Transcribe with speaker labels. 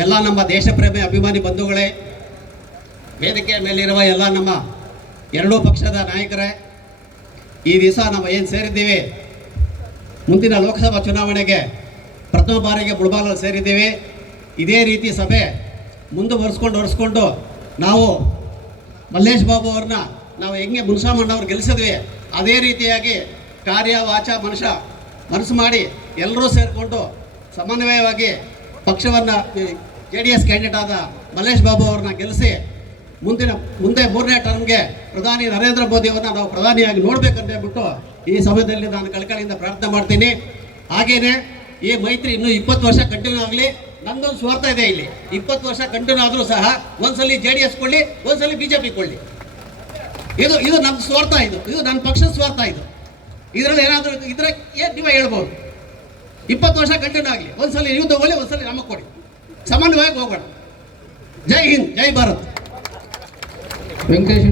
Speaker 1: ಎಲ್ಲ ನಮ್ಮ ದೇಶಪ್ರೇಮಿ ಅಭಿಮಾನಿ ಬಂಧುಗಳೇ ವೇದಿಕೆಯ ಮೇಲಿರುವ ಎಲ್ಲ ನಮ್ಮ ಎರಡೂ ಪಕ್ಷದ ನಾಯಕರೇ, ಈ ದಿವಸ ನಾವು ಏನು ಸೇರಿದ್ದೀವಿ? ಮುಂದಿನ ಲೋಕಸಭಾ ಚುನಾವಣೆಗೆ ಪ್ರಥಮ ಬಾರಿಗೆ ಬುಡಬಾಲಲ್ಲಿ ಸೇರಿದ್ದೀವಿ. ಇದೇ ರೀತಿ ಸಭೆ ಮುಂದುವರೆಸ್ಕೊಂಡು ಒರೆಸ್ಕೊಂಡು ನಾವು ಮಲ್ಲೇಶ್ ಬಾಬು ಅವ್ರನ್ನ ನಾವು ಹೆಂಗೆ ಮುನ್ಸಾಮಣ್ಣವ್ರು ಗೆಲ್ಲಿಸಿದ್ವಿ ಅದೇ ರೀತಿಯಾಗಿ ಕಾರ್ಯ, ವಾಚ ಮನುಷ್ಯ ಮನಸ್ಸು ಮಾಡಿ ಎಲ್ಲರೂ ಸೇರಿಕೊಂಡು ಸಮನ್ವಯವಾಗಿ ಪಕ್ಷವನ್ನು ಜೆ ಡಿ ಎಸ್ ಕ್ಯಾಂಡಿಡೇಟ್ ಆದ ಮಲ್ಲೇಶ್ ಬಾಬು ಅವ್ರನ್ನ ಗೆಲ್ಲಿಸಿ ಮುಂದಿನ, ಮುಂದೆ ಮೂರನೇ ಟರ್ಮ್ಗೆ ಪ್ರಧಾನಿ ನರೇಂದ್ರ ಮೋದಿ ಅವ್ರನ್ನ ನಾವು ಪ್ರಧಾನಿಯಾಗಿ ನೋಡ್ಬೇಕಂತ ಹೇಳ್ಬಿಟ್ಟು ಈ ಸಮಯದಲ್ಲಿ ನಾನು ಕಳಕಳಿಯಿಂದ ಪ್ರಾರ್ಥನೆ ಮಾಡ್ತೀನಿ. ಹಾಗೇನೆ ಈ ಮೈತ್ರಿ ಇನ್ನೂ ಇಪ್ಪತ್ತು ವರ್ಷ ಕಂಟಿನ್ಯೂ ಆಗಲಿ, ನಂದೊಂದು ಸ್ವಾರ್ಥ ಇದೆ ಇಲ್ಲಿ. ಇಪ್ಪತ್ತು ವರ್ಷ ಕಂಟಿನ್ಯೂ ಆದರೂ ಸಹ ಒಂದ್ಸಲಿ ಜೆ ಡಿ ಎಸ್ ಕೊಳ್ಳಿ ಒಂದ್ಸಲಿ ಬಿ ಜೆ ಪಿ ಕೊಳ್ಳಿ ಇದು ಇದು ನಮ್ಮ ಸ್ವಾರ್ಥ ಇದು. ಇದು ನನ್ನ ಪಕ್ಷದ ಸ್ವಾರ್ಥ ಇದು. ಇದರಲ್ಲಿ ಏನಾದರೂ ಇದ್ರೆ ಏನು ನೀವೇ ಹೇಳ್ಬೋದು. ಇಪ್ಪತ್ತು ವರ್ಷ ಕಂಟಿನ್ಯೂ ಆಗಲಿ. ಒಂದ್ಸಲಿ ನೀವು ತಗೊಳ್ಳಿ, ಒಂದ್ಸಲಿ ನಮಗೆ ಕೊಡಿ. ಸಾಮಾನ್ಯವಾಗಿ ಹೋಗೋಣ. ಜೈ ಹಿಂದ್, ಜೈ ಭಾರತ್.
Speaker 2: ವೆಂಕಟೇಶ್